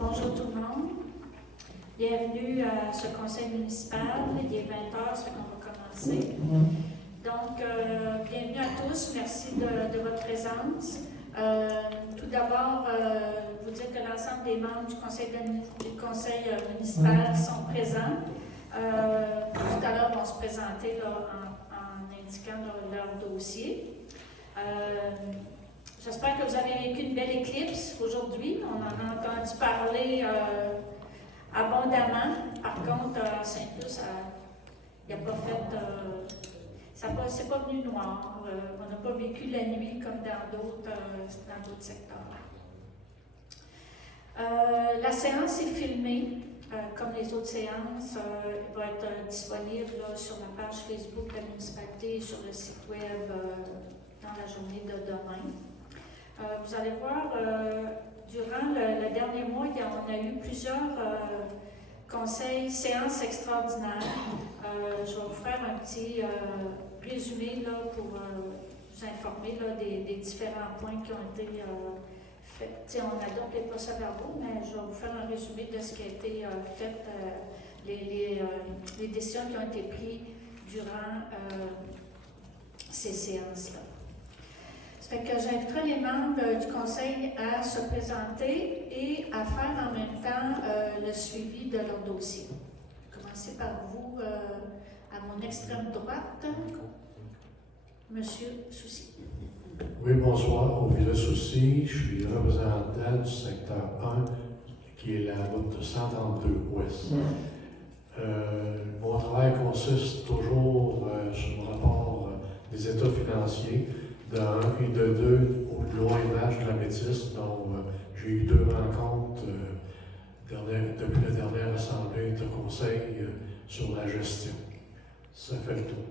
Bonjour tout le monde. Bienvenue à ce conseil municipal. Il est 20h, ça fait qu'on va commencer. Donc, bienvenue à tous. Merci de votre présence. Tout d'abord, vous dire que l'ensemble des membres du conseil municipal sont présents. Tout à l'heure, vont se présenter là, en indiquant leur dossier. J'espère que vous avez vécu une belle éclipse aujourd'hui. On en a entendu parler abondamment. Par contre, à Saint-Luc, il n'y a pas fait... c'est pas venu noir. On n'a pas vécu la nuit comme dans d'autres secteurs. La séance est filmée. Comme les autres séances, elle va être disponible là, sur la page Facebook de la municipalité et sur le site web dans la journée de demain. Vous allez voir, durant le dernier mois, on a eu plusieurs séances extraordinaires. Je vais vous faire un petit résumé là, pour vous informer là, des différents points qui ont été faits. On adopte les procès-verbaux, mais je vais vous faire un résumé de ce qui a été fait, les décisions qui ont été prises durant ces séances-là. Ça fait que j'inviterai les membres du conseil à se présenter et à faire en même temps le suivi de leur dossier. Je vais commencer par vous, à mon extrême droite, Monsieur Soucy. Oui, bonsoir. Au Villa Soucy, je suis représentant du secteur 1, qui est la route 132 Ouest. Mon travail consiste toujours sur le rapport des états financiers, de 1 et de 2 au loinage de la Métis, dont j'ai eu 2 rencontres depuis la dernière assemblée de conseil sur la gestion. Ça fait le tour.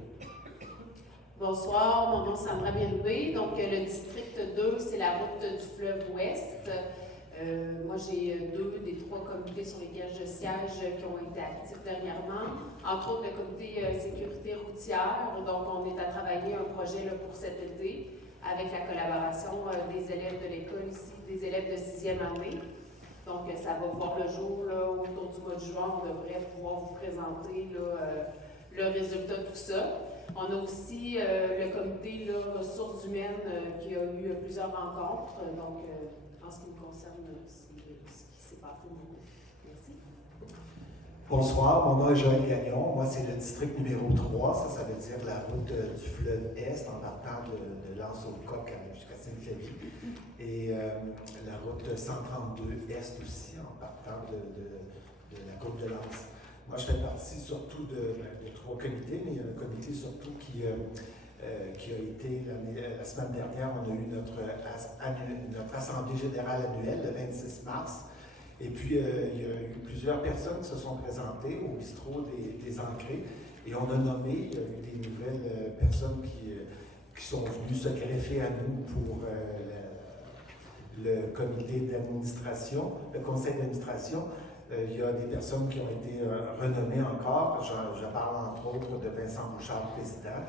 Bonsoir, mon nom est Sandra Bérubé. Donc, le district 2, c'est la route du fleuve Ouest. Moi, j'ai 2 des 3 comités sur lesquels je siège qui ont été actifs dernièrement. Entre autres, le comité sécurité routière. Donc, on est à travailler un projet là, pour cet été avec la collaboration des élèves de l'école ici, des élèves de 6e année. Donc, ça va voir le jour là, autour du mois de juin. On devrait pouvoir vous présenter là, le résultat de tout ça. On a aussi le comité là, ressources humaines qui a eu plusieurs rencontres. Donc, en ce qui me concerne, c'est ce qui s'est passé beaucoup. Merci. Bonsoir, mon nom est Joël Gagnon. Moi, c'est le district numéro 3. Ça veut dire la route du fleuve Est en partant de l'Anse-au-Coq jusqu'à Sainte-Félie. Et la route 132 Est aussi en partant de la côte de l'Anse. Moi, je fais partie surtout de 3 comités, mais il y a un comité surtout qui a été, la semaine dernière, on a eu notre assemblée générale annuelle le 26 mars. Et puis, il y a eu plusieurs personnes qui se sont présentées au bistrot des Ancrés. Et on a nommé, il y a eu des nouvelles personnes qui sont venues se greffer à nous pour le comité d'administration, le conseil d'administration. Il y a des personnes qui ont été renommées encore. Je parle entre autres de Vincent Bouchard, président.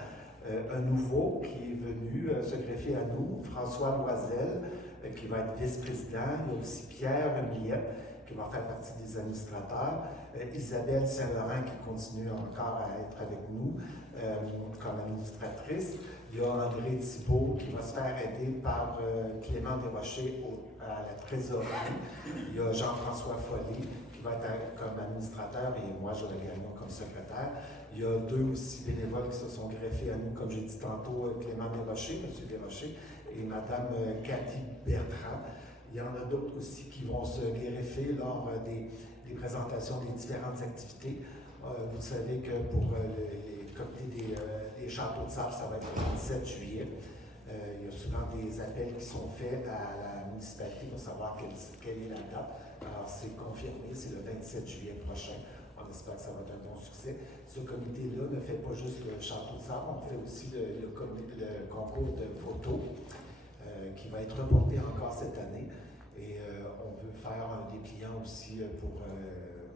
Un nouveau qui est venu se greffer à nous, François Loisel, qui va être vice-président. Il y a aussi Pierre Millette, qui va faire partie des administrateurs. Isabelle Saint-Laurent, qui continue encore à être avec nous comme administratrice. Il y a André Thibault, qui va se faire aider par Clément Desrochers à la trésorerie. Il y a Jean-François Folly, qui va être comme administrateur, et moi, Joël Gagnon, comme secrétaire. Il y a 2 aussi bénévoles qui se sont greffés à nous, comme j'ai dit tantôt, Clément Desrochers, M. Desrochers, et Mme Cathy Bertrand. Il y en a d'autres aussi qui vont se greffer lors des présentations des différentes activités. Vous savez que pour les comités des châteaux de sable, ça va être le 27 juillet. Il y a souvent des appels qui sont faits à la municipalité pour savoir quelle est la date. Alors, c'est confirmé, c'est le 27 juillet prochain. On espère que ça va être un bon succès. Ce comité-là ne fait pas juste le château de sable, on fait aussi le concours de photos qui va être reporté encore cette année. Et on veut faire un dépliant aussi pour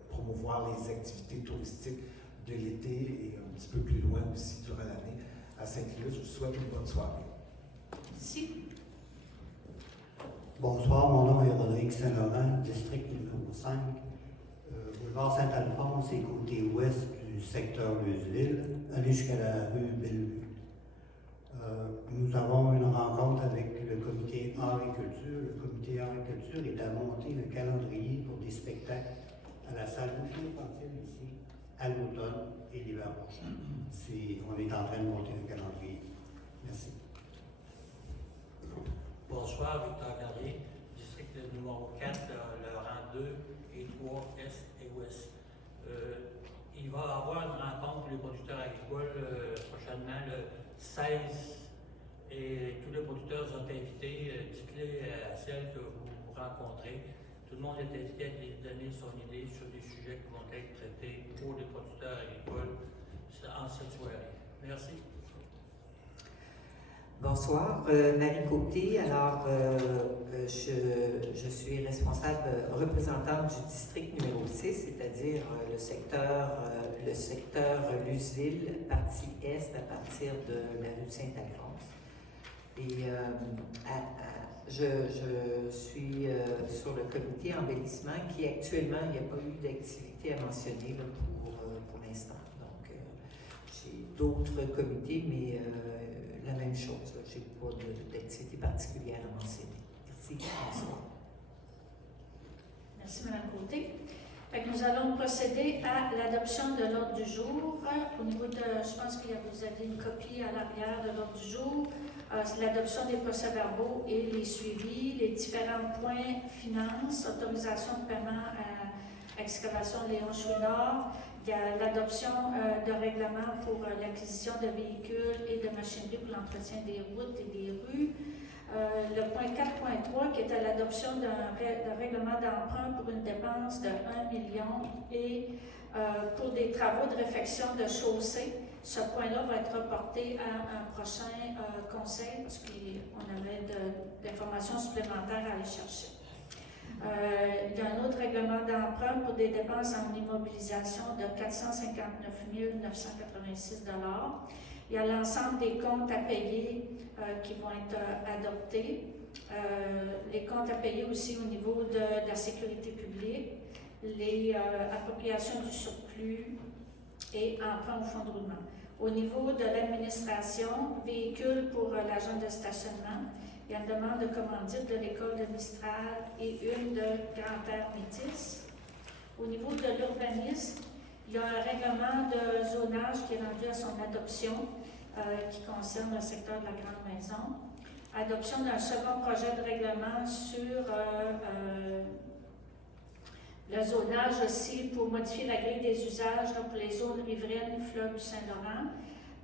promouvoir les activités touristiques de l'été et un petit peu plus loin aussi durant l'année à Saint-Luc. Je vous souhaite une bonne soirée. Merci. Bonsoir, mon nom est Rodrigue Saint-Laurent, district numéro 5. boulevard Saint-Alphonse et côté ouest du secteur Leuzeville, aller jusqu'à la rue Bellevue. Nous avons une rencontre avec le comité Art et Culture. Le comité Art et Culture est à monter un calendrier pour des spectacles à la salle Boucher-Pantine ici, à l'automne et l'hiver prochain. On est en train de monter un calendrier. Merci. Bonsoir, Victor Carrier, district numéro 4, le rang 2 et 3, Est et Ouest. Il va y avoir une rencontre pour les producteurs agricoles prochainement le 16 et tous les producteurs sont invités. Dites-les à celles que vous rencontrez. Tout le monde est invité à donner son idée sur des sujets qui vont être traités pour les producteurs agricoles en cette soirée. Merci. Bonsoir, Marie Côté. Alors, je suis responsable représentante du district numéro 6, c'est-à-dire le secteur Leuzeville, partie est à partir de la rue Saint-Alphonse. Et je suis sur le comité embellissement qui actuellement, il n'y a pas eu d'activité à mentionner là, pour l'instant. Donc, j'ai d'autres comités, mais la même chose. Je n'ai pas d'activité particulière à mentionner. Merci. Bonsoir. Merci, Mme Côté. Nous allons procéder à l'adoption de l'ordre du jour. Au niveau de, je pense que vous avez une copie à l'arrière de l'ordre du jour. L'adoption des procès-verbaux et les suivis, les différents points finances, autorisation de paiement à excavation Léon Chouinard. Il y a l'adoption de règlements pour l'acquisition de véhicules et de machinerie pour l'entretien des routes et des rues. Le point 4.3 qui était l'adoption d'un règlement d'emprunt pour une dépense de 1 million et pour des travaux de réfection de chaussée. Ce point-là va être reporté à un prochain conseil parce qu'on avait d'informations supplémentaires à aller chercher. Il y a un autre règlement d'emprunt pour des dépenses en immobilisation de 459 986 $. Il y a l'ensemble des comptes à payer qui vont être adoptés. Les comptes à payer aussi au niveau de la sécurité publique, les appropriations du surplus et emprunt au fonds de roulement. Au niveau de l'administration, véhicules pour l'agent de stationnement, il y a une demande de commandite de l'école de Mistral et une de Grand-Père Métis. Au niveau de l'urbanisme, il y a un règlement de zonage qui est rendu à son adoption qui concerne le secteur de la Grande Maison. Adoption d'un second projet de règlement sur le zonage aussi pour modifier la grille des usages pour les zones riveraines fleuve du Saint-Laurent.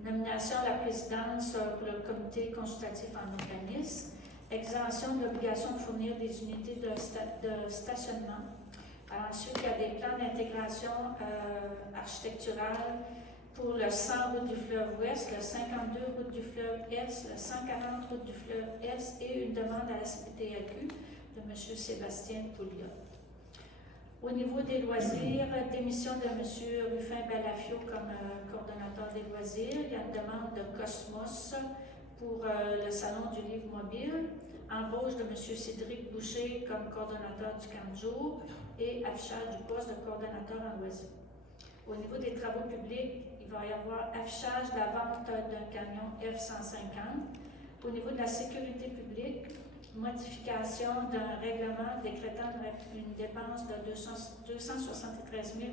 Nomination à la présidence pour le comité consultatif en urbanisme. Exemption de l'obligation de fournir des unités de stationnement. Ensuite, il y a des plans d'intégration architecturale pour le 100 route du fleuve Ouest, le 52 route du fleuve Est, le 140 route du fleuve Est et une demande à la CPTAQ de M. Sébastien Pouliot. Au niveau des loisirs, démission de M. Rufin Balafio comme coordonnateur des loisirs. Il y a une demande de Cosmos pour le Salon du livre mobile. Embauche de M. Cédric Boucher comme coordonnateur du camp de jour et affichage du poste de coordonnateur en loisirs. Au niveau des travaux publics, il va y avoir affichage de la vente d'un camion F-150. Au niveau de la sécurité publique, modification d'un règlement décrétant une dépense de 273 000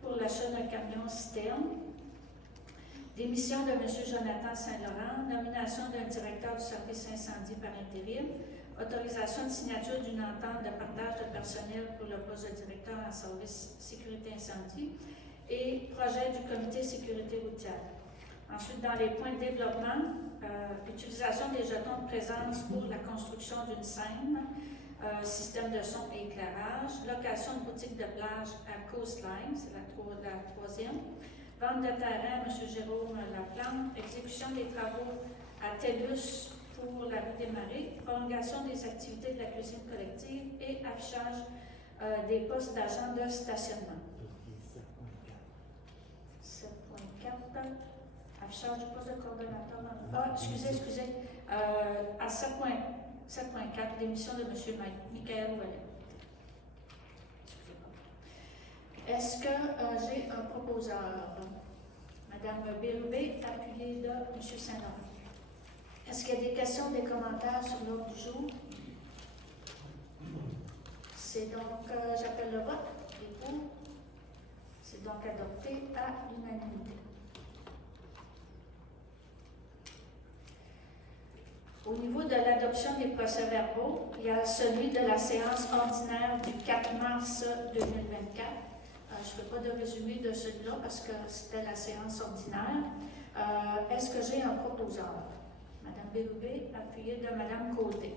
pour l'achat d'un camion citerne. Démission de M. Jonathan Saint-Laurent, nomination d'un directeur du service incendie par intérim, autorisation de signature d'une entente de partage de personnel pour le poste de directeur en service sécurité incendie et projet du comité sécurité routière. Ensuite, dans les points de développement, utilisation des jetons de présence pour la construction d'une scène, système de son et éclairage, location de boutique de plage à Coastline, c'est la troisième, vente de terrain à M. Jérôme Laplante, exécution des travaux à TELUS pour la rue des Marais, prolongation des activités de la cuisine collective et affichage des postes d'agents de stationnement. 7.4. Affichage du poste de coordonnateur. Excusez. À 7.4, démission de M. Michael Ouellet. Est-ce que j'ai un proposeur? Madame Bérubé, appuyée de M. Saint-Laurent. Est-ce qu'il y a des questions, des commentaires sur l'ordre du jour? C'est donc, j'appelle le vote. Les pour. C'est donc adopté à l'unanimité. Au niveau de l'adoption des procès-verbaux, il y a celui de la séance ordinaire du 4 mars 2024. Je ne ferai pas de résumé de celui-là parce que c'était la séance ordinaire. Est-ce que j'ai un proposeur? Madame Bérubé, appuyée de Madame Côté.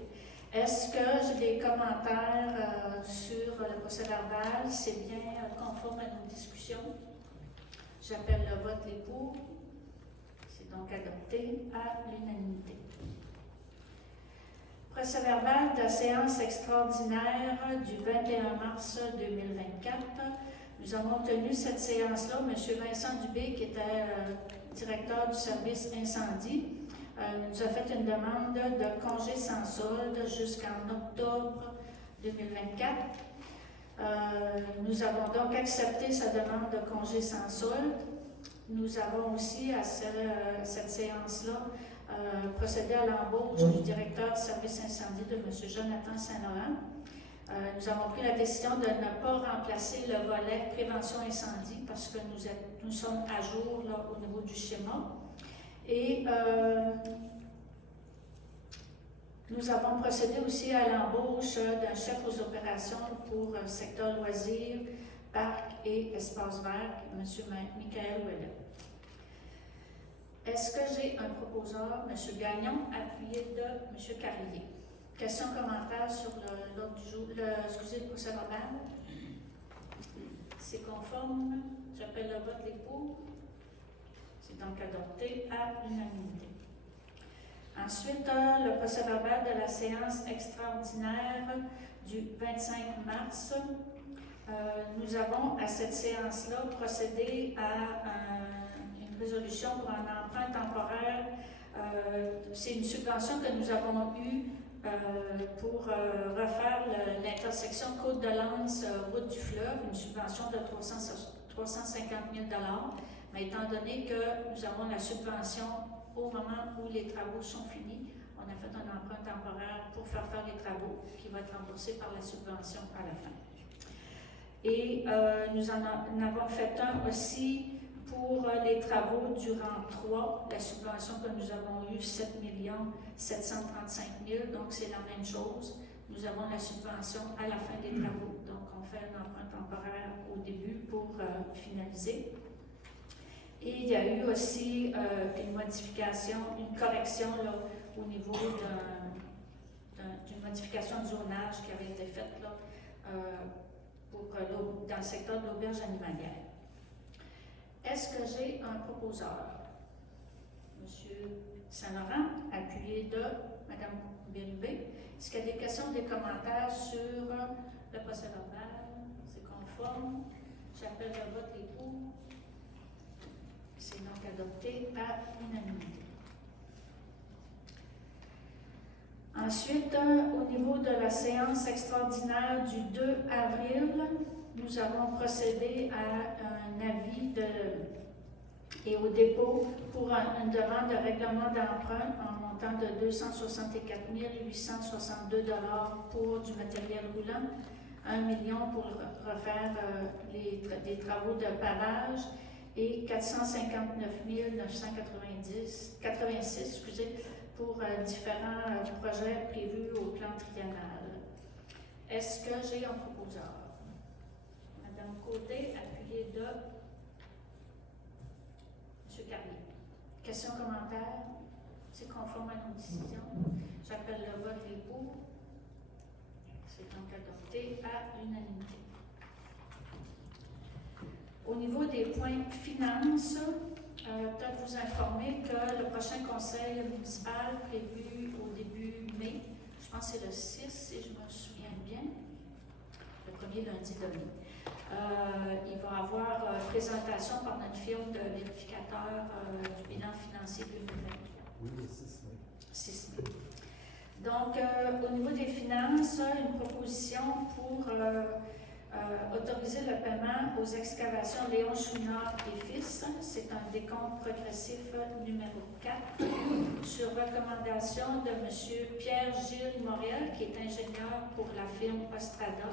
Est-ce que j'ai des commentaires sur le procès-verbal? C'est bien conforme à nos discussions. J'appelle le vote les pour. C'est donc adopté à l'unanimité. Procès-verbal de la séance extraordinaire du 21 mars 2024. Nous avons tenu cette séance-là. M. Vincent Dubé, qui était directeur du service incendie, nous a fait une demande de congé sans solde jusqu'en octobre 2024. Nous avons donc accepté sa demande de congé sans solde. Nous avons aussi, à cette séance-là, procédé à l'embauche du directeur du service incendie de M. Jonathan Saint-Laurent. Nous avons pris la décision de ne pas remplacer le volet prévention incendie parce que nous sommes à jour là, au niveau du schéma. Et nous avons procédé aussi à l'embauche d'un chef aux opérations pour secteur loisirs, parc et espace vert, M. Michael Ouellet. Est-ce que j'ai un proposeur, M. Gagnon, appuyé de M. Carrier? Questions, commentaires sur l'ordre du jour, le procès-verbal? C'est conforme. J'appelle le vote les pour. C'est donc adopté à l'unanimité. Ensuite, le procès-verbal de la séance extraordinaire du 25 mars. Nous avons, à cette séance-là, procédé à une résolution pour un emprunt temporaire. C'est une subvention que nous avons eue pour refaire l'intersection Côte-de-Lens, route du fleuve, une subvention de 350 000 $. Mais étant donné que nous avons la subvention au moment où les travaux sont finis, on a fait un emprunt temporaire pour faire les travaux qui va être remboursé par la subvention à la fin. Et nous en avons fait un aussi pour les travaux du rang 3, la subvention que nous avons eue, 7 735 000 $, donc c'est la même chose. Nous avons la subvention à la fin des travaux, donc on fait un emprunt temporaire au début pour finaliser. Et il y a eu aussi une modification, une correction là, au niveau d'une modification de zonage qui avait été faite là, dans le secteur de l'auberge animalière. Est-ce que j'ai un proposeur? M. Saint-Laurent, appuyé de Mme Bérubé. Est-ce qu'il y a des questions, des commentaires sur le procès-verbal? C'est conforme. J'appelle le vote les pour. C'est donc adopté à l'unanimité. Ensuite, au niveau de la séance extraordinaire du 2 avril, nous avons procédé à un avis et au dépôt pour une demande de règlement d'emprunt en montant de 264 862 $ pour du matériel roulant, 1 million pour refaire des travaux de pavage et 459 986 pour différents projets prévus au plan triennal. Est-ce que j'ai un proposeur? Madame Côté, appuyée de M. Carrier. Questions, commentaires? C'est conforme à nos décisions. J'appelle le vote les pour. C'est donc adopté à l'unanimité. Au niveau des points finances, peut-être vous informer que le prochain conseil municipal prévu au début mai, je pense que c'est le 6, si je me souviens bien, le premier lundi de mai. Il va y avoir présentation par notre firme de vérificateur du bilan financier 2023. Oui, le 6 mai. 6 mai. Donc, au niveau des finances, une proposition pour autoriser le paiement aux excavations Léon Chouinard et Fils. C'est un décompte progressif numéro 4 sur recommandation de M. Pierre-Gilles Morel, qui est ingénieur pour la firme Ostrada.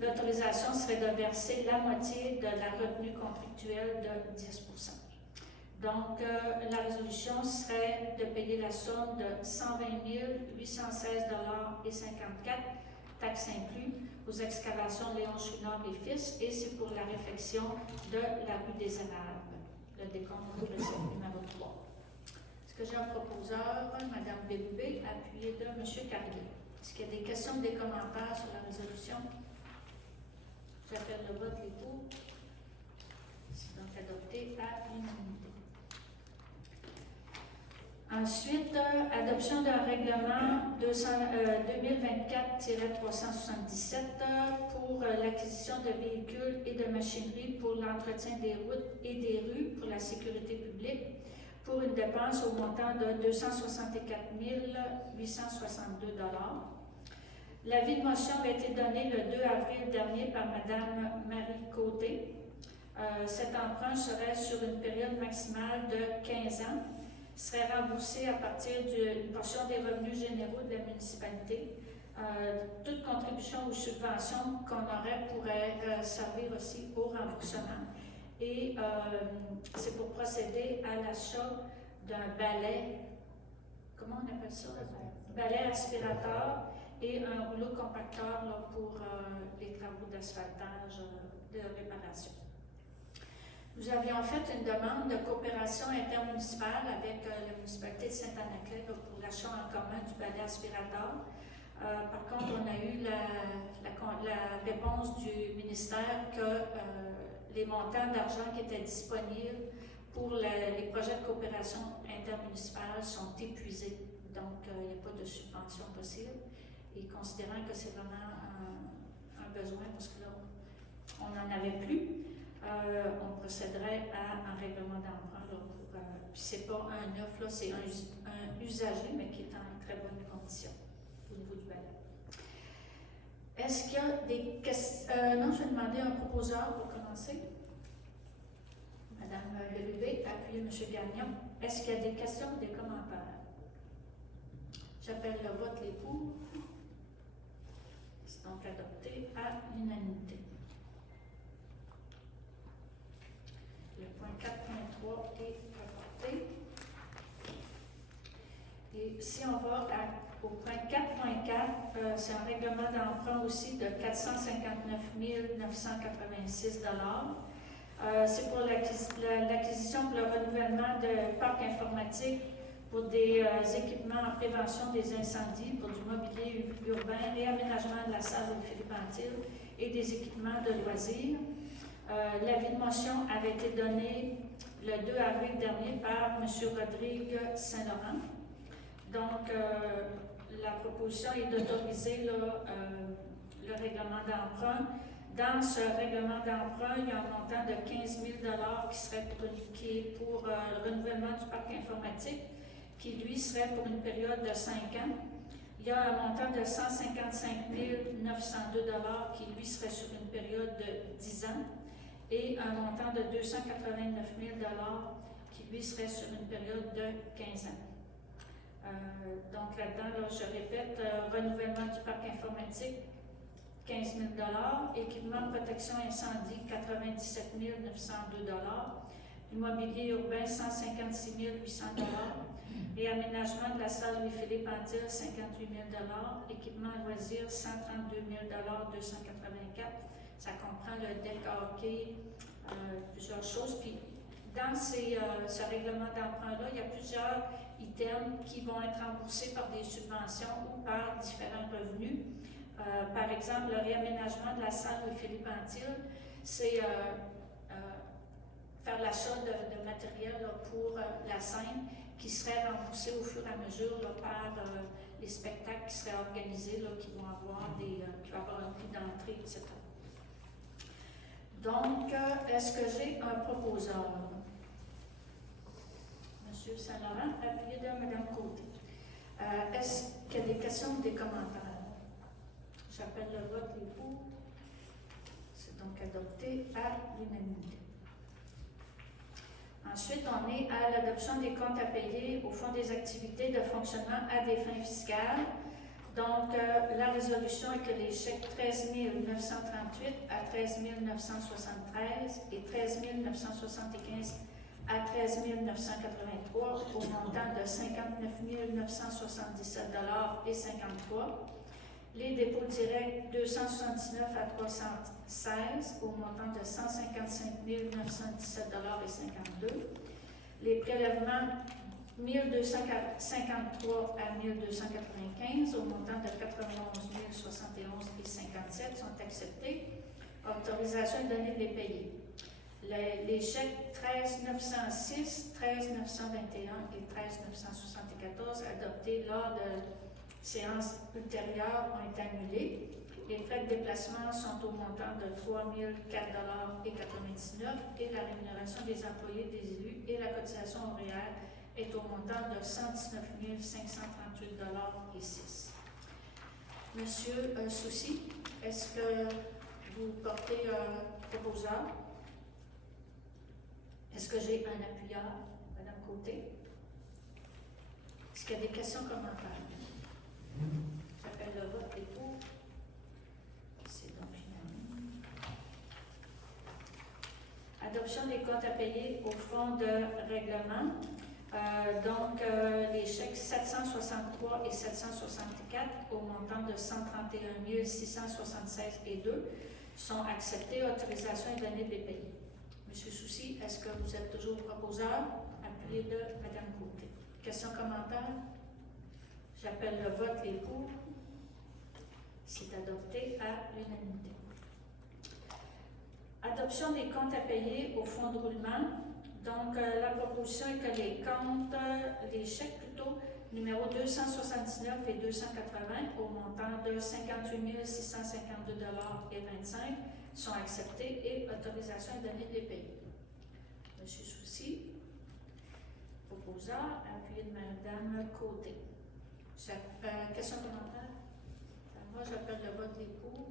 L'autorisation serait de verser la moitié de la retenue contractuelle de 10 %. Donc, la résolution serait de payer la somme de 120 816,54 $, taxes inclus, aux excavations Léon Chouinard et Fils, et c'est pour la réfection de la rue des Érables, le décompte progressif numéro 3. Est-ce que j'ai un proposeur, Mme Bélubé, appuyé de M. Carrier? Est-ce qu'il y a des questions ou des commentaires sur la résolution? J'appelle le vote, les pour. C'est donc adopté à l'unanimité. Ensuite, adoption d'un règlement 2024-377 pour l'acquisition de véhicules et de machinerie pour l'entretien des routes et des rues pour la sécurité publique pour une dépense au montant de 264 862 $. L'avis de motion avait été donné le 2 avril dernier par Mme Marie Côté. Cet emprunt serait sur une période maximale de 15 ans, serait remboursé à partir d'une portion des revenus généraux de la municipalité. Toute contribution ou subvention qu'on aurait pourrait servir aussi au remboursement. Et c'est pour procéder à l'achat d'un balai, comment on appelle ça? Balai aspirateur et un rouleau compacteur là, pour les travaux d'asphaltage, de réparation. Nous avions fait une demande de coopération intermunicipale avec la municipalité de Saint-Anaclet pour l'achat en commun du balai aspirateur. Par contre, on a eu la réponse du ministère que les montants d'argent qui étaient disponibles pour les projets de coopération intermunicipale sont épuisés. Donc, il n'y a pas de subvention possible. Et considérant que c'est vraiment un besoin, parce que là, on n'en avait plus, on procéderait à un règlement d'emprunt. Puis c'est pas un neuf, là, c'est un usager, mais qui est en très bonne condition au niveau du balai. Est-ce qu'il y a des questions? Non, je vais demander un proposeur pour commencer. Madame Bélubé, appuyez M. Gagnon. Est-ce qu'il y a des questions ou des commentaires? J'appelle le vote les pour. C'est donc adopté à l'unanimité. Le point 4.3 est reporté. Et si on va au point 4.4, c'est un règlement d'emprunt aussi de 459 986 $. C'est pour l'acquisition pour le renouvellement de parcs informatiques pour des équipements en prévention des incendies, pour du mobilier urbain, réaménagement de la salle de Philippe Antil et des équipements de loisirs. L'avis de motion avait été donné le 2 avril dernier par M. Rodrigue Saint-Laurent. Donc, la proposition est d'autoriser le règlement d'emprunt. Dans ce règlement d'emprunt, il y a un montant de 15 000 $, qui est pour le renouvellement du parc informatique, qui lui serait pour une période de 5 ans. Il y a un montant de 155 902 $, qui lui serait sur une période de 10 ans. Et un montant de 289 000 $, qui lui serait sur une période de 15 ans. Donc là-dedans, je répète, renouvellement du parc informatique, 15 000 $, équipement de protection incendie, 97 902 $, immobilier urbain, 156 800 $, et aménagement de la salle Louis-Philippe Antil, 58 000 $, équipement loisirs, 132 284 $. Ça comprend le deck hockey, plusieurs choses. Puis, dans ce règlement d'emprunt-là, il y a plusieurs items qui vont être remboursés par des subventions ou par différents revenus. Par exemple, le réaménagement de la salle de Philippe Antil, c'est faire l'achat de matériel là, pour la scène qui serait remboursé au fur et à mesure là, par les spectacles qui seraient organisés, là, qui vont avoir qui vont avoir un prix d'entrée, etc. Donc, est-ce que j'ai un proposeur? Monsieur Saint-Laurent, appuyé de Mme Côté. Est-ce qu'il y a des questions ou des commentaires? adopté à l'unanimité. Ensuite, on est à l'adoption des comptes à payer au Fonds des activités de fonctionnement à des fins fiscales. Donc, la résolution est que les chèques 13 938 à 13 973 et 13 975 à 13 983 au montant de 59 977 et 53. Les dépôts directs 279 à 316 au montant de 155 917 et 52. Les prélèvements 1253 à 1295 au montant de 91 071 et 57 sont acceptés. Autorisation est donnée de les payer. Les chèques 13 906, 13 921 et 13 974 adoptés lors de séances ultérieures ont été annulés. Les frais de déplacement sont au montant de 3 004 et 99 et la rémunération des employés, des élus et la cotisation horaire est au montant de 119 538 et 6. Monsieur Soucy, est-ce que vous portez un proposeur? Est-ce que j'ai un appuyeur, Madame Côté? Est-ce qu'il y a des questions, commentaires? J'appelle le vote et pour. C'est donc unanime. Adoption des comptes à payer au fonds de règlement. Les chèques 763 et 764 au montant de 131 676 et 2 sont acceptés. Autorisation est donnée de les payer. Monsieur Soucy, est-ce que vous êtes toujours proposeur? Appuyé de Mme Côté. Questions, commentaires? J'appelle le vote, les pour. C'est adopté à l'unanimité. Adoption des comptes à payer au fonds de roulement. Donc, la proposition est que les comptes, les chèques plutôt, numéro 279 et 280 au montant de 58 652 et 25 sont acceptés et autorisation est donnée de les payer. Monsieur Soucy, proposeur, appuyé de Mme Côté. Question, commentaire? Moi, j'appelle le vote des pour.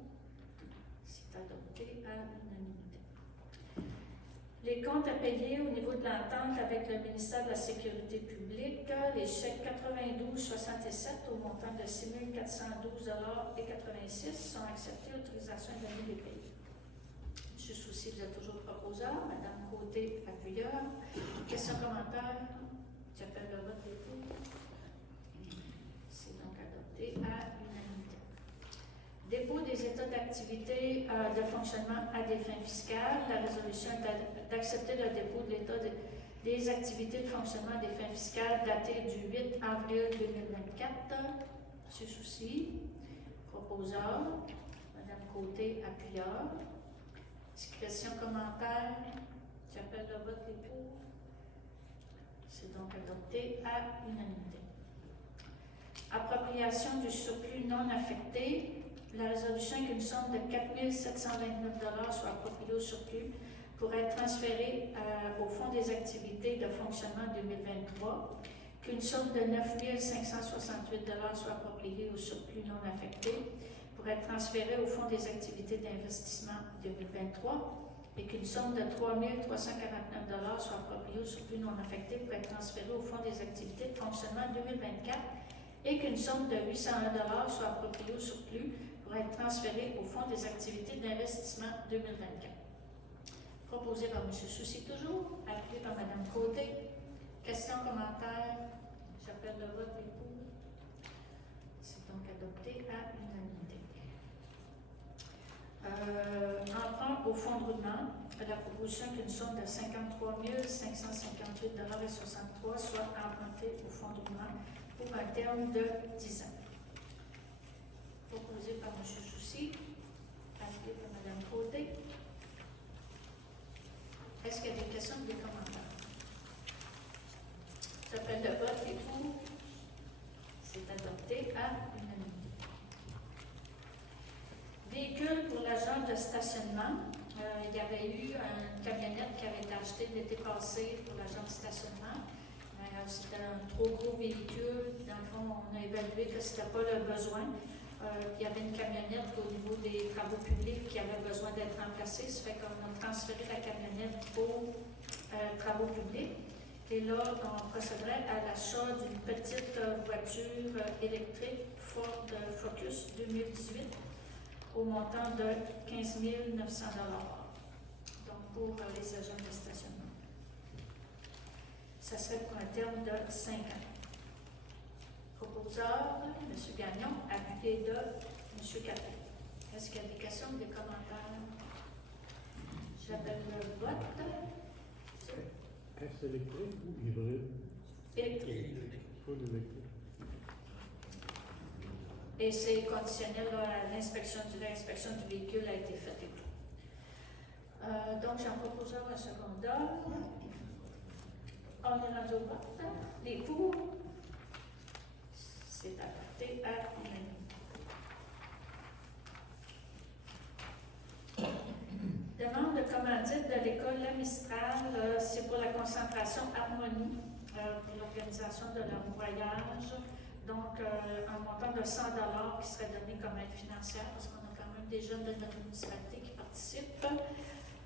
C'est adopté à l'unanimité. Les comptes à payer au niveau de l'entente avec le ministère de la Sécurité publique, les chèques 92,67 au montant de 6 412 et 86 sont acceptés. Autorisation est donnée des payer. M. Soucy, vous êtes toujours proposeur. Mme Côté, appuyeur. Questions, commentaires? J'appelle le vote des pour. C'est donc adopté à l'unanimité. Dépôt des états d'activité de fonctionnement à des fins fiscales. La résolution est d'accepter le dépôt de l'état des activités de fonctionnement à des fins fiscales daté du 8 avril 2024. M. Soucy, proposeur. Mme Côté, appuyeur. Questions, commentaires? J'appelle le vote des pour. C'est donc adopté à l'unanimité. Appropriation du surplus non affecté. La résolution est qu'une somme de 4 729 soit appropriée au surplus pour être transférée au Fonds des activités de fonctionnement 2023, qu'une somme de 9 568 soit appropriée au surplus non affecté pour être transférée au Fonds des activités d'investissement 2023 et qu'une somme de 3 349 soit appropriée au surplus non affecté pour être transférée au Fonds des activités de fonctionnement 2024 et qu'une somme de 801 soit appropriée au surplus pour être transférée au Fonds des activités d'investissement 2024. Proposé par M. Soucy toujours, appuyé par Mme Côté. Questions, commentaires? J'appelle le vote des pour. C'est donc adopté à l'unanimité. Emprunt au fonds de roulement. La proposition qu'une somme de 53 558 et 63 soit empruntée au fonds de roulement pour un terme de 10 ans. Proposé par M. Soucy, appuyé par Mme Côté. Est-ce qu'il y a des questions ou des commentaires? J'appelle le vote et pour. C'est adopté à l'unanimité. Véhicule pour l'agent de stationnement. Il y avait eu une camionnette qui avait été achetée l'été passé pour l'agent de stationnement. C'était un trop gros véhicule. Dans le fond, on a évalué que ce n'était pas le besoin. Il y avait une camionnette au niveau des travaux publics qui avait besoin d'être remplacée. Ça fait qu'on a transféré la camionnette aux travaux publics. Et là, on procéderait à l'achat d'une petite voiture électrique Ford Focus 2018 au montant de 15 900 $. Donc, pour les agents de stationnement. Ça serait pour un terme de 5 ans. Proposeur, M. Gagnon, appuyé de M. Capet. Est-ce qu'il y a des questions ou des commentaires? J'appelle le vote. Est-ce électrique ou hybride? Électrique. Full électrique. Et c'est conditionnel à l'inspection du véhicule a été faite et tout. Donc, j'en propose un secondeur. On est rendu au vote. Les pour, c'est adopté à l'unanimité. Demande de commandite de l'école La Mistral, c'est pour la concentration harmonie, pour l'organisation de leur voyage. Donc, un montant de 100 $ qui serait donné comme aide financière, parce qu'on a quand même des jeunes de notre municipalité qui participent.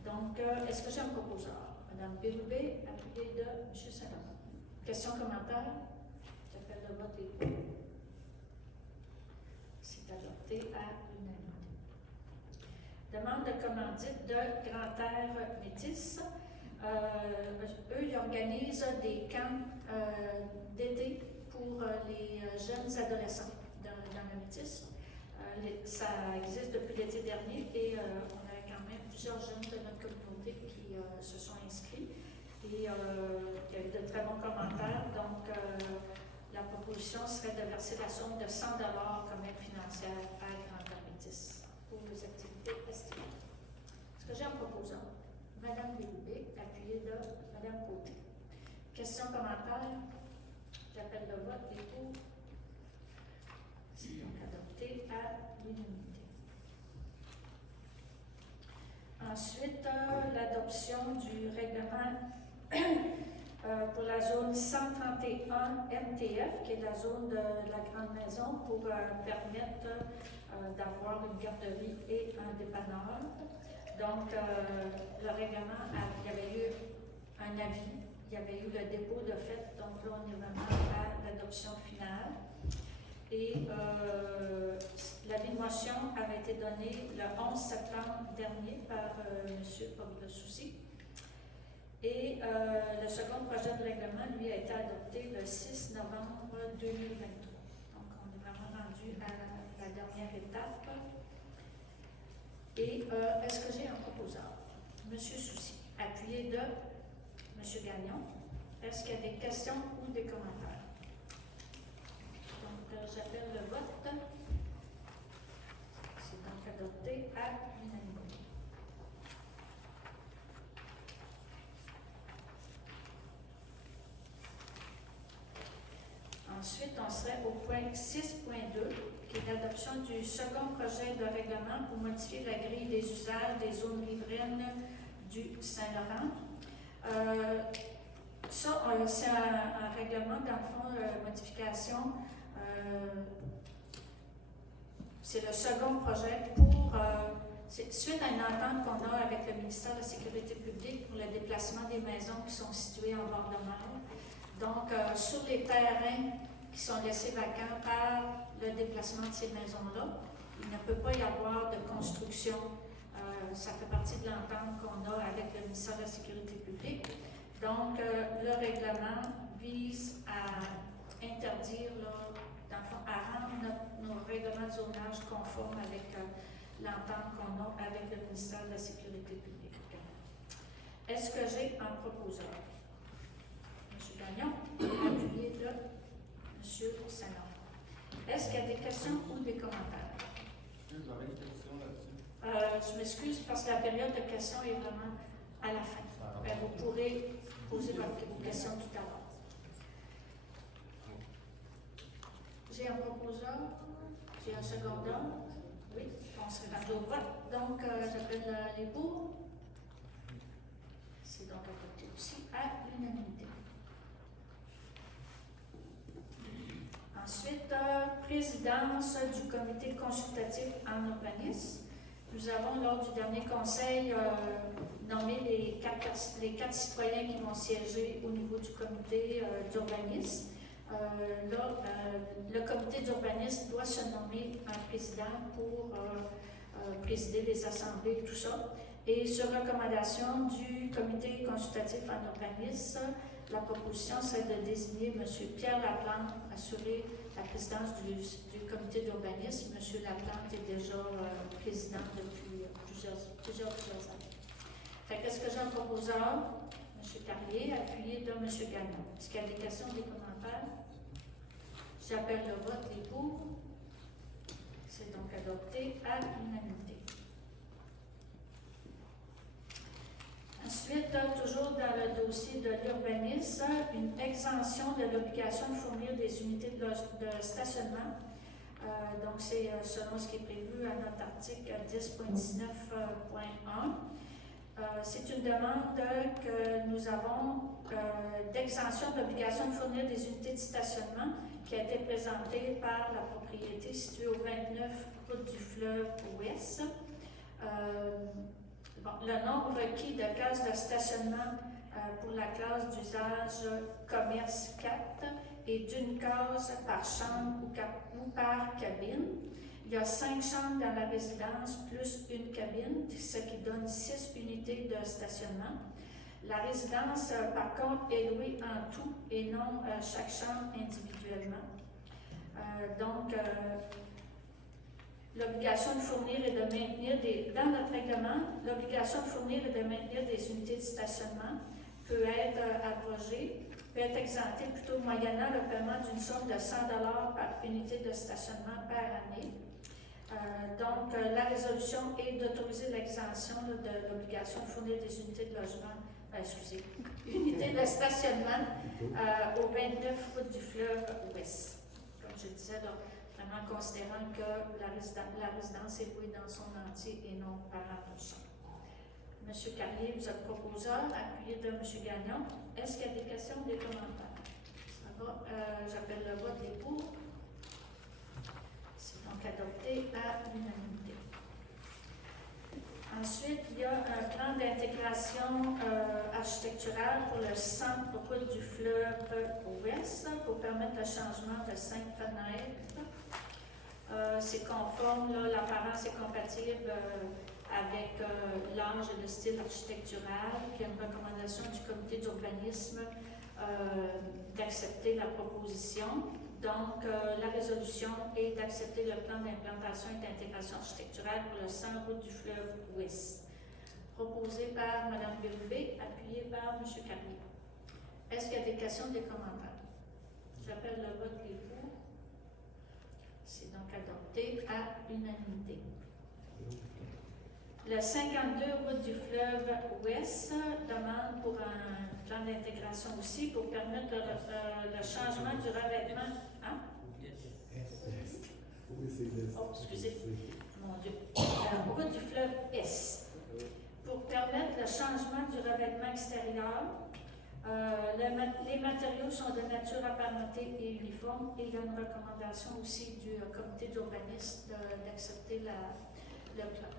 Donc, est-ce que j'ai un proposeur? Mme Bérubé, appuyée de M. Saint-Laurent. Questions, commentaires? J'appelle le vote et c'est adopté à l'unanimité. Demande de commandite de Grand Air Métis. Eux, ils organisent des camps d'été pour les jeunes adolescents dans le Métis. Ça existe depuis l'été dernier et on avait quand même plusieurs jeunes de notre communauté qui se sont inscrits. Et il y a eu de très bons commentaires. Donc, la proposition serait de verser la somme de 100 $ comme aide financière à Grand Air Métis pour les activités estivales. Est-ce que j'ai un proposant? Mme Bérubé, appuyée de Mme Côté. Questions, commentaires? J'appelle le vote et pour. C'est donc adopté à l'unanimité. Ensuite, l'adoption du règlement pour la zone 131 MTF, qui est la zone de la Grande Maison, pour permettre d'avoir une garderie et un dépanneur. Donc, le règlement, il y avait eu un avis, il y avait eu le dépôt de fait, donc là, on est vraiment à l'adoption finale. Et l'avis de motion avait été donné le 11 septembre dernier par M. Pogba-Soucy. Et le second projet de règlement, lui, a été adopté le 6 novembre 2023. Donc, on est vraiment rendu à la dernière étape. Et est-ce que j'ai un proposeur? M. Soucy, appuyé de M. Gagnon. Est-ce qu'il y a des questions ou des commentaires? Donc, j'appelle le vote. C'est donc adopté à l'unanimité. Ensuite, on serait au point 6.2, qui est l'adoption du second projet de règlement pour modifier la grille des usages des zones riveraines du Saint-Laurent. Ça, c'est un règlement, dans le fond, modification. C'est le second projet pour, suite à une entente qu'on a avec le ministère de la Sécurité publique pour le déplacement des maisons qui sont situées en bord de mer. Donc, sur les terrains qui sont laissés vacants par le déplacement de ces maisons-là, il ne peut pas y avoir de construction. Ça fait partie de l'entente qu'on a avec le ministère de la Sécurité publique. Donc, le règlement vise à interdire, à rendre nos règlements de zonage conformes avec l'entente qu'on a avec le ministère de la Sécurité publique. Est-ce que j'ai un proposeur? M. Gagnon, appuyé de M. Saint-Laurent. Est-ce qu'il y a des questions ou des commentaires? Vous avez une question là-dessus? Je m'excuse parce que la période de questions est vraiment à la fin. Vous pourrez poser vos questions tout à l'heure. J'ai un proposeur, j'ai un secondeur. Oui, on se rendu au vote. Donc, j'appelle les pour. C'est donc adopté aussi à l'unanimité. Ensuite, présidence du comité consultatif en urbanisme. Nous avons, lors du dernier conseil, nommé les quatre citoyens qui vont siéger au niveau du comité d'urbanisme. Le comité d'urbanisme doit se nommer un président pour présider les assemblées et tout ça. Et sur recommandation du comité consultatif en urbanisme, la proposition, c'est de désigner M. Pierre Laplante pour assurer la présidence du comité d'urbanisme. M. Laplante est déjà président depuis plusieurs années. Qu'est-ce que j'ai en proposeur? M. Carrier, appuyé de M. Gagnon. Est-ce qu'il y a des questions, des commentaires? J'appelle le vote, les pour. C'est donc adopté à l'unanimité. Ensuite, toujours dans le dossier de l'urbanisme, une exemption de l'obligation de fournir des unités de stationnement. Donc, c'est selon ce qui est prévu à notre article 10.19.1. C'est une demande que nous avons d'exemption de l'obligation de fournir des unités de stationnement qui a été présentée par la propriété située au 29 route du fleuve Ouest. Le nombre requis de cases de stationnement pour la classe d'usage commerce 4 est d'une case par chambre ou par cabine. Il y a 5 chambres dans la résidence plus une cabine, ce qui donne 6 unités de stationnement. La résidence, par contre, est louée en tout et non chaque chambre individuellement. L'obligation de fournir et de maintenir dans notre règlement, l'obligation de fournir et de maintenir des unités de stationnement peut être abrogée, peut être exemptée plutôt moyennant le paiement d'une somme de 100 $ par unité de stationnement par année. La résolution est d'autoriser l'exemption de l'obligation de fournir des unités de logement, unités de stationnement au 29 route du fleuve Ouest. Comme je disais, vraiment considérant que la résidence est louée dans son entier et non par chambre. M. Carrier, vous êtes proposeur, appuyé de M. Gagnon. Est-ce qu'il y a des questions ou des commentaires? Ça va. J'appelle le vote des pour. C'est donc adopté à l'unanimité. Ensuite, il y a un plan d'intégration architecturale pour le centre route du fleuve Ouest pour permettre le changement de 5 fenêtres. C'est conforme, l'apparence est compatible avec l'âge et le style architectural. Il y a une recommandation du comité d'urbanisme d'accepter la proposition. Donc, la résolution est d'accepter le plan d'implantation et d'intégration architecturale pour le centre route du fleuve Ouest, proposé par Mme Bérubé, appuyé par M. Carrier. Est-ce qu'il y a des questions, des commentaires? J'appelle le vote des pour. C'est donc adopté à l'unanimité. Le 52 route du fleuve Ouest demande pour un plan d'intégration aussi pour permettre le changement du revêtement. Hein? Oh, excusez, mon Dieu. Route du fleuve Est. Pour permettre le changement du revêtement extérieur, les matériaux sont de nature apparentée et uniforme et il y a une recommandation aussi du comité d'urbanisme d'accepter le plan.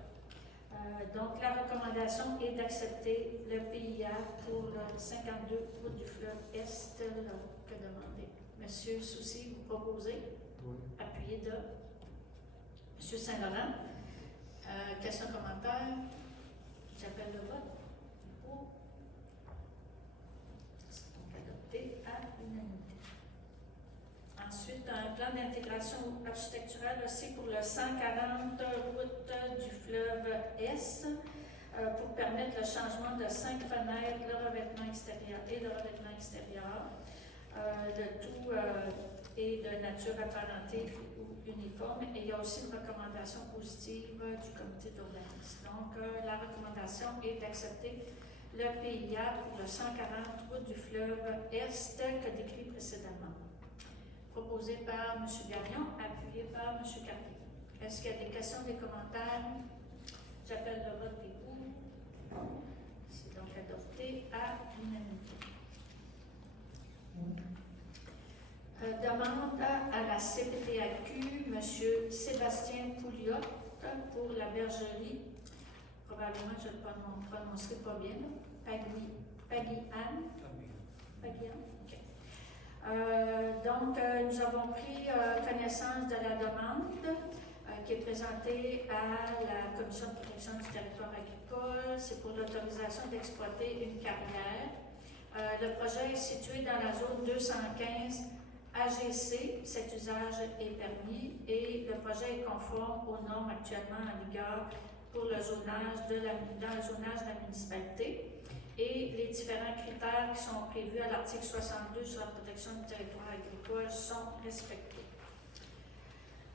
Donc, la recommandation est d'accepter le PIA pour le 52 route du fleuve Est, que demandé. Monsieur Soucy, vous proposez? Oui. Appuyé de Monsieur Saint-Laurent. Question, commentaire? J'appelle le vote. Pour. C'est donc adopté à l'unanimité. Ensuite, un plan d'intégration architecturale aussi pour le 140 route du fleuve Est pour permettre le changement de 5 fenêtres, le revêtement extérieur et le revêtement extérieur. Le tout est de nature apparentée ou uniforme et il y a aussi une recommandation positive du comité d'urbanisme. Donc, la recommandation est d'accepter le PIA pour le 140 route du fleuve Est que décrit précédemment. Proposé par M. Gagnon, appuyé par M. Carrier. Est-ce qu'il y a des questions, des commentaires? J'appelle le vote des pour. C'est donc adopté à l'unanimité. Demande à la CPTAQ, M. Sébastien Pouliot, pour la bergerie. Probablement, je ne le prononcerai pas bien. Pagui-Anne. OK. Donc, nous avons pris connaissance de la demande qui est présentée à la Commission de protection du territoire agricole. C'est pour l'autorisation d'exploiter une carrière. Le projet est situé dans la zone 215 AGC. Cet usage est permis et le projet est conforme aux normes actuellement en vigueur pour le zonage dans le zonage de la municipalité. Et les différents critères qui sont prévus à l'article 62 sur la protection du territoire agricole sont respectés.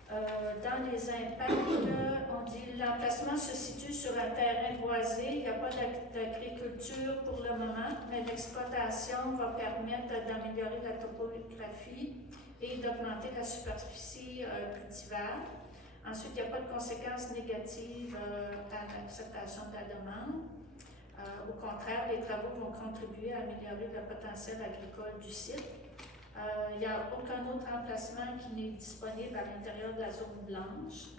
Dans les impacts, on dit l'emplacement se situe sur un terrain boisé. Il n'y a pas d'agriculture pour le moment, mais l'exploitation va permettre d'améliorer la topographie et d'augmenter la superficie cultivable. Ensuite, il n'y a pas de conséquences négatives à l'acceptation de la demande. Au contraire, les travaux vont contribuer à améliorer le potentiel agricole du site. Il n'y a aucun autre emplacement qui n'est disponible à l'intérieur de la zone blanche.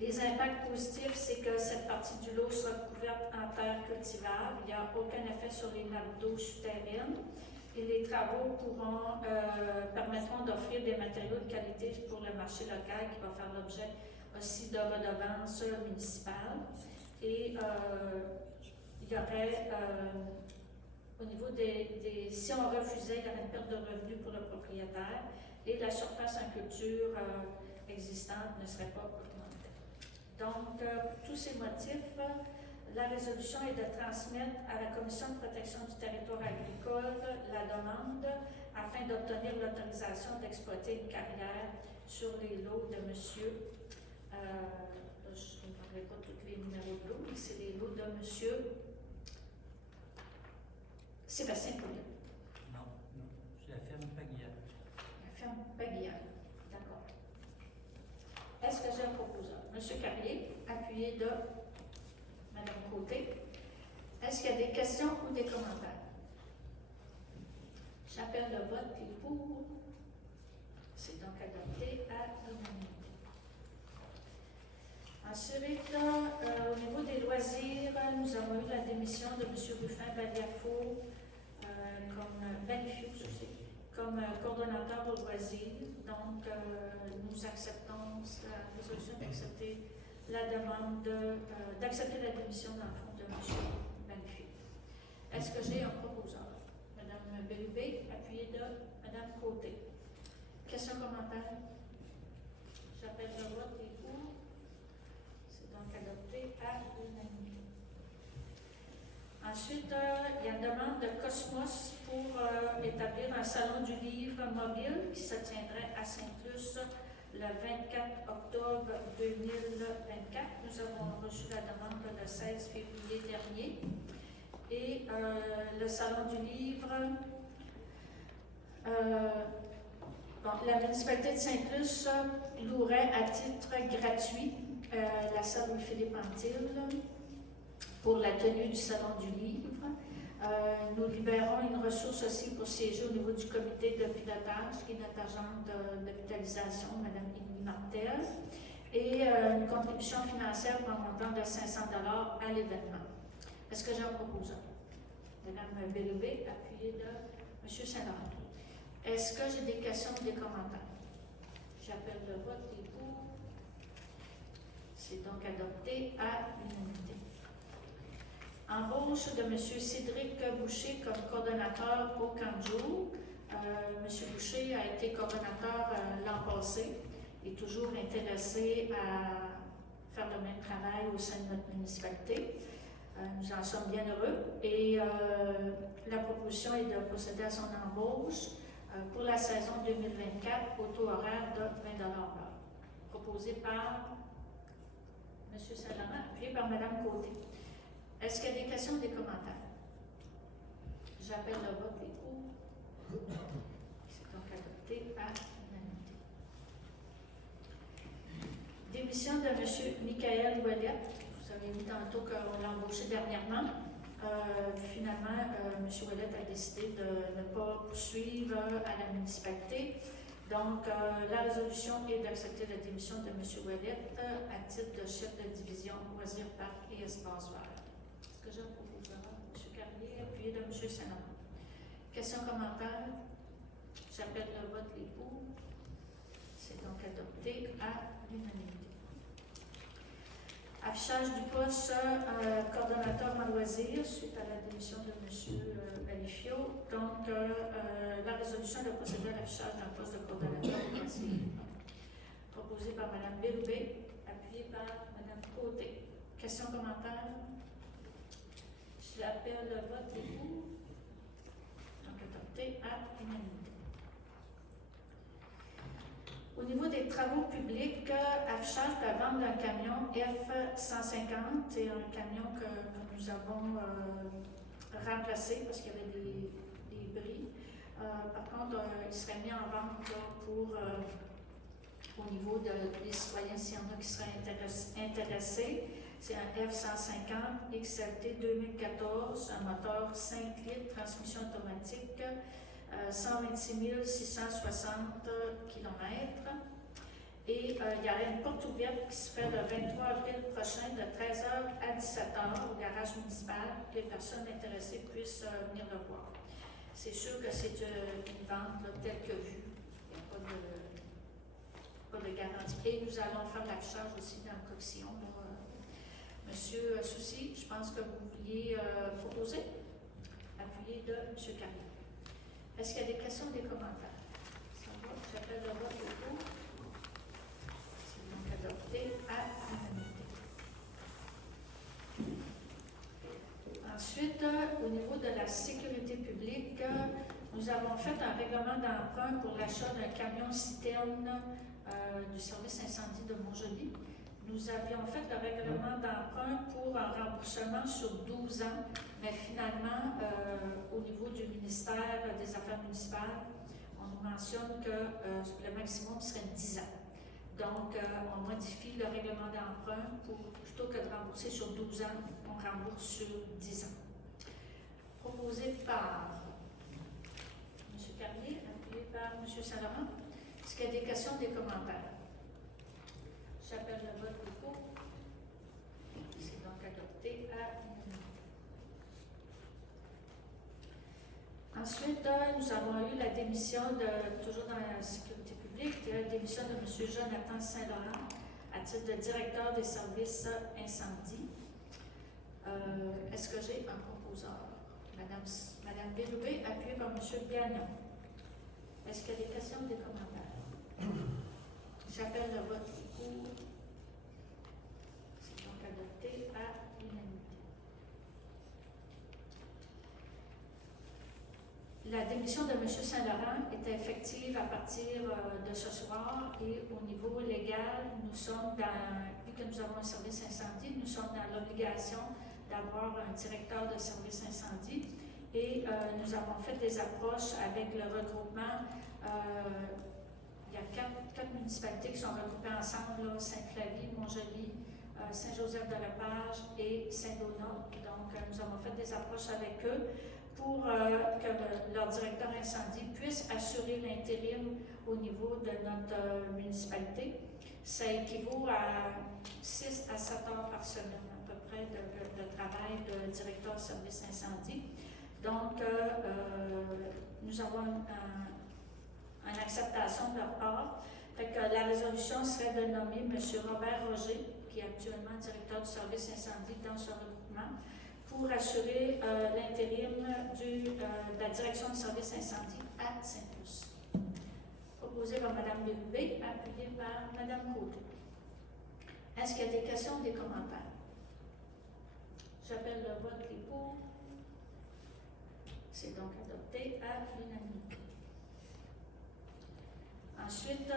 Les impacts positifs, c'est que cette partie du lot sera couverte en terre cultivable. Il n'y a aucun effet sur les nappes d'eau souterraines. Et les travaux permettront d'offrir des matériaux de qualité pour le marché local qui va faire l'objet aussi de redevances municipales. Et il y aurait, au niveau si on refusait, il y aurait une perte de revenus pour le propriétaire et la surface en culture existante ne serait pas augmentée. Donc, pour tous ces motifs, la résolution est de transmettre à la Commission de protection du territoire agricole la demande afin d'obtenir l'autorisation d'exploiter une carrière sur les lots de monsieur, je ne parlerai pas tous les numéros de lots, mais c'est les lots de monsieur Sébastien Pouliot. Non, c'est la ferme Paguian. La ferme Paguian, d'accord. Est-ce que j'ai un proposeur? Monsieur Carrier, appuyé de Madame Côté. Est-ce qu'il y a des questions ou des commentaires? J'appelle le vote qui est pour. C'est donc adopté à l'unanimité. Ensuite, au niveau des loisirs, nous avons eu la démission de M. Ruffin Baliafo comme coordonnateur aux loisirs. Donc, nous acceptons la résolution d'accepter la demande, d'accepter la démission dans le fond de M. Baliafo. Est-ce que j'ai un proposeur? Mme Bérubé, appuyée de Mme Côté. Questions, commentaires? J'appelle le vote et pour. C'est donc adopté à l'unanimité. Ensuite, il y a une demande de Cosmos pour établir un salon du livre mobile qui se tiendrait à Saint-Luce le 24 octobre 2024. Nous avons reçu la demande le 16 février dernier. Et le salon du livre, la municipalité de Saint-Luce louerait à titre gratuit la salle Louis-Philippe Antil pour la tenue du salon du livre. Nous libérons une ressource aussi pour siéger au niveau du comité de pilotage, qui est notre agente de vitalisation, Mme Émilie Martel, et une contribution financière pour un montant de 500 $ à l'événement. Est-ce que j'ai un proposeur? Mme Bérubé, appuyée de M. Saint-Laurent. Est-ce que j'ai des questions ou des commentaires? J'appelle le vote et pour. C'est donc adopté à l'unanimité. Embauche de M. Cédric Boucher comme coordonnateur au camp de jour. M. Boucher a été coordonnateur l'an passé et toujours intéressé à faire le même travail au sein de notre municipalité. Nous en sommes bien heureux et la proposition est de procéder à son embauche pour la saison 2024 au taux horaire de 20 $ l'heure. Proposé par M. Saint-Laurent, appuyé par Mme Côté. Est-ce qu'il y a des questions ou des commentaires? J'appelle le vote et pour. C'est donc adopté à l'unanimité. Démission de M. Michael Ouellet. Vous avez dit tantôt qu'on l'a embauché dernièrement. finalement, M. Ouellette a décidé de ne pas poursuivre à la municipalité. Donc, la résolution est d'accepter la démission de M. Ouellette à titre de chef de division loisirs, parcs et espaces verts. Est-ce que j'ai un proposeur? M. Carrier, appuyé de M. Saint-Laurent. Questions, commentaires? J'appelle le vote les pour. C'est donc adopté à l'unanimité. Affichage du poste coordonnateur en loisirs suite à la démission de M. Balifio. Donc, la résolution de procéder à l'affichage d'un poste de coordonnateur en loisirs. Proposé par Mme Bérubé, appuyé par Mme Côté. Questions, commentaires? Je l'appelle le vote les pour. Donc, adopté à l'unanimité. Au niveau des travaux publics, affichage de la vente d'un camion F-150, c'est un camion que nous avons remplacé parce qu'il y avait des bris. Par contre, il serait mis en vente pour, au niveau des citoyens, s'il y en a qui seraient intéressés. C'est un F-150 XLT 2014, un moteur 5 litres, transmission automatique. 126 660 km. Et il y aurait une porte ouverte qui se fait le 23 avril prochain de 13h à 17h au garage municipal pour que les personnes intéressées puissent venir le voir. C'est sûr que c'est une vente là, telle que vue. Il n'y a pas de garantie. Et nous allons faire l'affichage aussi dans le coxillon. Monsieur Soucy, je pense que vous vouliez proposer, appuyé de M. Carrier. Est-ce qu'il y a des questions ou des commentaires? Ça va, j'appelle le vote au cours. C'est donc adopté à l'unanimité. Ensuite, au niveau de la sécurité publique, nous avons fait un règlement d'emprunt pour l'achat d'un camion citerne du service incendie de Montjoly. Nous avions fait le règlement d'emprunt pour un remboursement sur 12 ans, mais finalement, au niveau du ministère des Affaires municipales, on nous mentionne que le maximum serait 10 ans. Donc, on modifie le règlement d'emprunt pour, plutôt que de rembourser sur 12 ans, on rembourse sur 10 ans. Proposé par M. Carnier, appuyé par M. Saint-Laurent. Est-ce qu'il y a des questions, des commentaires? J'appelle le vote au cours. C'est donc adopté à l'unanimité. Ensuite, nous avons eu la démission toujours dans la sécurité publique, la démission de M. Jonathan Saint-Laurent à titre de directeur des services incendie. Est-ce que j'ai un proposeur? Madame Bérubé, appuyée par M. Gagnon. Est-ce qu'il y a des questions ou des commentaires? J'appelle le vote au cours. C'est donc adopté à l'unanimité. La démission de M. Saint-Laurent est effective à partir de ce soir et au niveau légal, nous sommes vu que nous avons un service incendie, nous sommes dans l'obligation d'avoir un directeur de service incendie et nous avons fait des approches avec le regroupement. Il y a quatre municipalités qui sont regroupées ensemble, Sainte-Flavie, Montjoly, Saint-Joseph-de-Lepage et Saint-Donat. Donc, nous avons fait des approches avec eux pour que leur directeur incendie puisse assurer l'intérim au niveau de notre municipalité. Ça équivaut à 6 à 7 heures par semaine, à peu près, de travail de directeur service incendie. Donc, nous avons une acceptation de leur part. Fait que la résolution serait de nommer M. Robert Roger, qui est actuellement directeur du service incendie dans ce regroupement, pour assurer l'intérim de la direction du service incendie à Saint-Luce. Proposé par Mme Bérubé, appuyé par Mme Côté. Est-ce qu'il y a des questions ou des commentaires? J'appelle le vote les pour. C'est donc adopté à l'unanimité. Ensuite,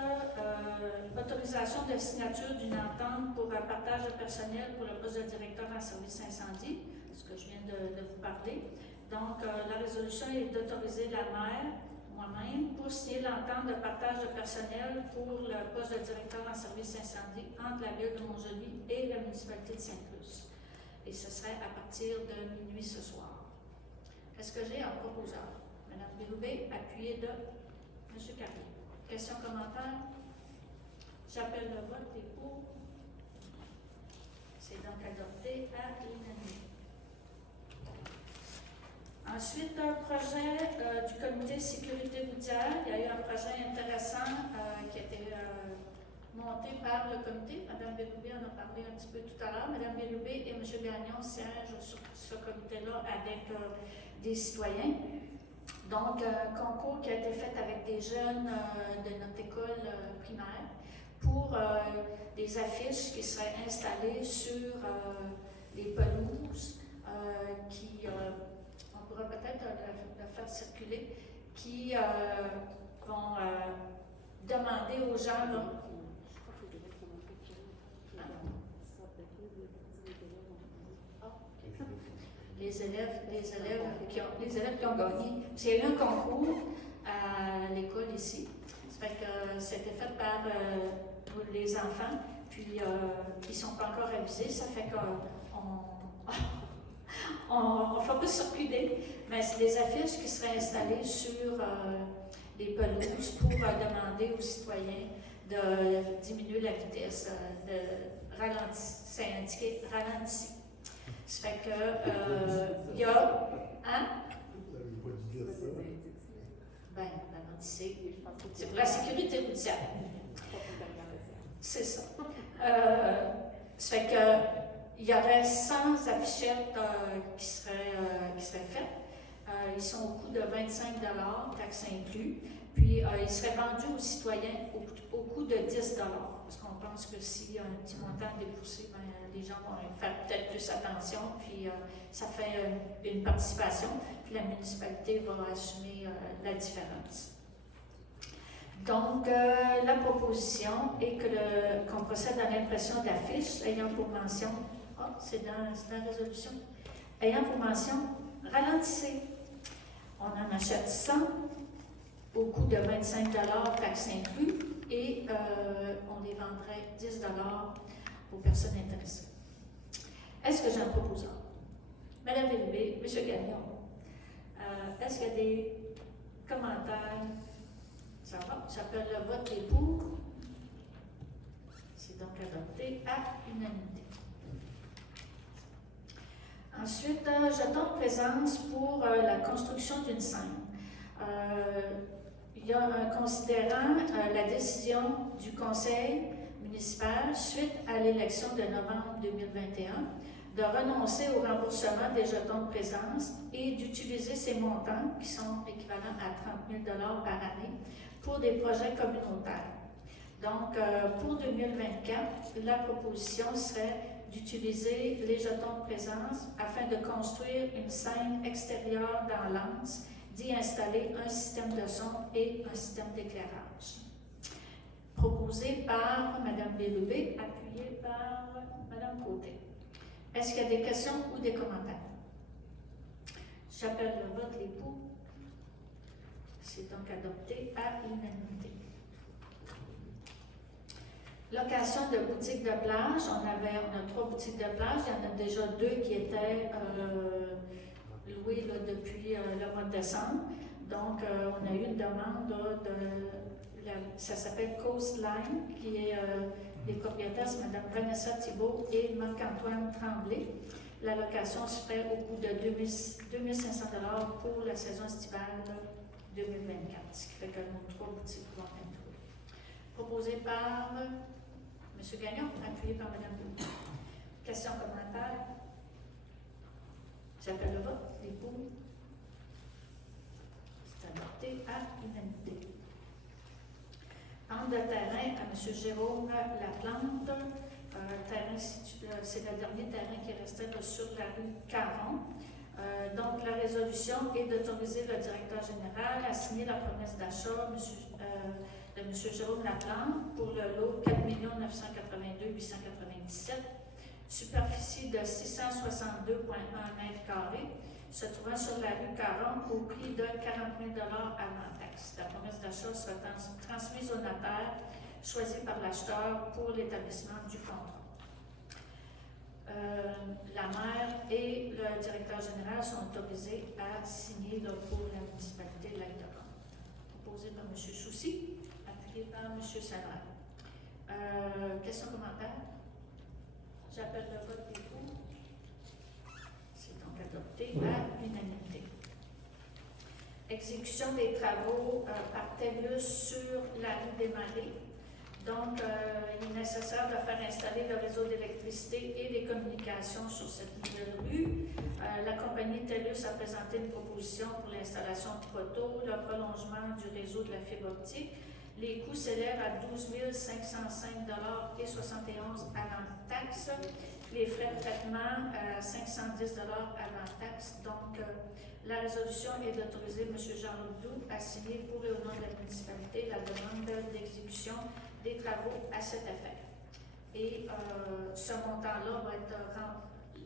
autorisation de signature d'une entente pour un partage de personnel pour le poste de directeur en service incendie, ce que je viens de vous parler. Donc, la résolution est d'autoriser la maire, moi-même, pour signer l'entente de partage de personnel pour le poste de directeur en service incendie entre la ville de Montjoly et la municipalité de Sainte-Luce. et ce serait à partir de minuit ce soir. Est-ce que j'ai un proposeur? Mme Béloubé, appuyé de M. Carrier. Questions, commentaires? J'appelle le vote et pour. C'est donc adopté à l'unanimité. Ensuite, un projet du comité sécurité routière. Il y a eu un projet intéressant qui a été monté par le comité. Mme Béloubé en a parlé un petit peu tout à l'heure. Mme Béloubé et M. Gagnon siègent sur ce comité-là avec des citoyens. Donc, un concours qui a été fait avec des jeunes de notre école primaire pour des affiches qui seraient installées sur les pelouses qui, on pourra peut-être le faire circuler, qui vont demander aux gens là, les élèves qui ont gagné. Il y a eu un concours à l'école ici. Ça fait que c'était fait par les enfants, puis ils ne sont pas encore avisés. Ça fait qu'on ne fait pas circuler, mais c'est des affiches qui seraient installées sur les pelouses pour demander aux citoyens de diminuer la vitesse, de ralentir. C'est indiqué ralenti. Ça fait que, il y a, hein? Ben, ralentissez. C'est pour la sécurité routière. C'est ça. Ça fait que, il y aurait 100 affichettes qui seraient faites. Ils sont au coût de 25 $, taxes inclus. Puis, ils seraient vendus aux citoyens au coût de 10 $. Parce qu'on pense que s'il y a un petit montant déboursé, ben, les gens vont faire peut-être plus attention, puis ça fait une participation, puis la municipalité va assumer la différence. Donc, la proposition est qu'on procède à l'impression d'affiches ayant pour mention, c'est dans la résolution, ayant pour mention, ralentissez. On en achète 100 au coût de 25 $, taxes inclus, et on les vendrait 10 $ aux personnes intéressées. Est-ce que j'ai un proposeur? Madame Béloubé, M. Gagnon, est-ce qu'il y a des commentaires? Ça va? J'appelle le vote des pour. C'est donc adopté à unanimité. Ensuite, jetons de présence pour la construction d'une scène. Il y a considérant la décision du Conseil municipal suite à l'élection de novembre 2021 de renoncer au remboursement des jetons de présence et d'utiliser ces montants qui sont équivalents à 30 000 $ par année pour des projets communautaires. Donc, pour 2024, la proposition serait d'utiliser les jetons de présence afin de construire une scène extérieure dans l'Anse, d'y installer un système de son et un système d'éclairage. Proposé par Mme Béloubé, appuyé par Mme Côté. Est-ce qu'il y a des questions ou des commentaires? J'appelle le vote les pour. C'est donc adopté à l'unanimité. Location de boutiques de plage. On a 3 boutiques de plage. Il y en a déjà 2 qui étaient louées là, depuis le mois de décembre. Donc, on a eu une demande là, ça s'appelle Coastline, qui est les propriétaires, c'est Mme Vanessa Thibault et Marc-Antoine Tremblay. La location se fait au coût de 2 500 $ pour la saison estivale 2024, ce qui fait que nos 3 boutiques vont être louées. Proposé par M. Gagnon, appuyé par Mme Boulle. Questions, commentaires? J'appelle le vote. Les pour. C'est adopté à l'unanimité. Vente de terrain à M. Jérôme Laplante. C'est le dernier terrain qui restait sur la rue Caron. Donc, la résolution est d'autoriser le directeur général à signer la promesse d'achat de M. Jérôme Laplante pour le lot 4 982 897, superficie de 662,1 m², se trouvant sur la rue Caron au prix de 40 000 $ avant taxe. La promesse d'achat sera transmise au notaire choisi par l'acheteur pour l'établissement du contrat. La maire le directeur général sont autorisés à signer là, pour la municipalité de Lac-de-Conte. Proposé par M. Soucy, appuyé par M. Salin. Questions, commentaires? J'appelle le vote des pour. C'est donc adopté à l'unanimité. Exécution des travaux par TELUS sur la rue des Marais. Donc, il est nécessaire de faire installer le réseau d'électricité et des communications sur cette nouvelle rue. La compagnie TELUS a présenté une proposition pour l'installation de poteaux, le prolongement du réseau de la fibre optique. Les coûts s'élèvent à 12 505,71 $ avant taxe. Les frais de traitement à 510 $ avant taxe. Donc, la résolution est d'autoriser M. Jean Ledoux à signer pour et au nom de la municipalité la demande d'exécution des travaux à cet effet. Et ce montant-là va être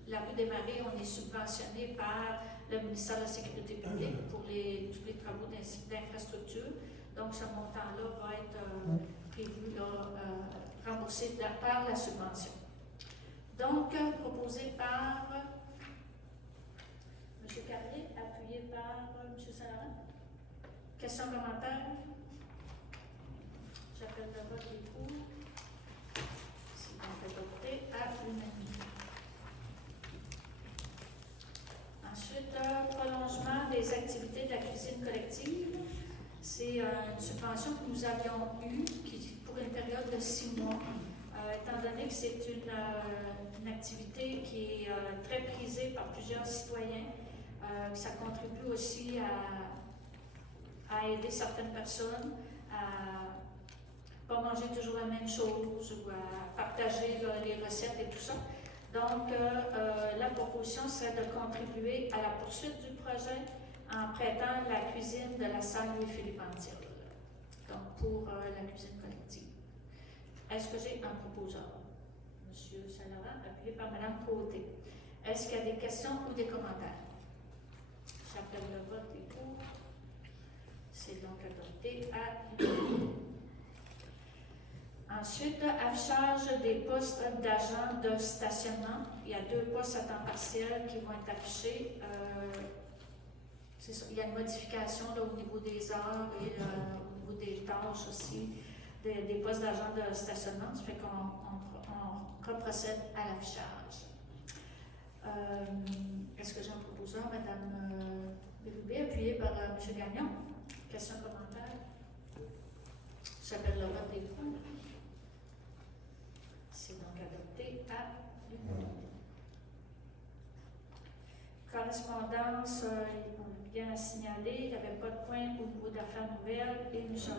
la rue des Marais, on est subventionné par le ministère de la Sécurité publique pour tous les travaux d'infrastructure. Donc, ce montant-là va être prévu, remboursé par la subvention. Donc, proposé par M. Carrier, appuyé par M. Salarin. Questions, commentaires? J'appelle le vote des pour. C'est donc adopté à l'unanimité. Ensuite, prolongement des activités de la cuisine collective. C'est une subvention que nous avions eue pour une période de 6 mois. Étant donné que c'est une activité qui est très prisée par plusieurs citoyens, ça contribue aussi à aider certaines personnes à pas manger toujours la même chose ou à partager les recettes et tout ça. Donc, la proposition serait de contribuer à la poursuite du projet en prêtant la cuisine de la salle Louis-Philippe Antil, donc pour la cuisine collective. Est-ce que j'ai un proposeur? M. Salarin, appuyé par Mme Côté. Est-ce qu'il y a des questions ou des commentaires? J'appelle le vote et pour. C'est donc adopté à l'unanimité. Ensuite, affichage des postes d'agents de stationnement. Il y a 2 postes à temps partiel qui vont être affichés. C'est ça, il y a une modification là, au niveau des heures et au niveau des tâches aussi, des postes d'agents de stationnement. Ça fait qu'on reprocède à l'affichage. Est-ce que j'ai un proposeur, Mme Béloubé, appuyée par M. Gagnon? Questions, commentaires? J'appelle le vote des pour. C'est donc adopté à l'unanimité. Correspondance, bien signalé, il n'y avait pas de point au niveau d'affaires nouvelles et nous sommes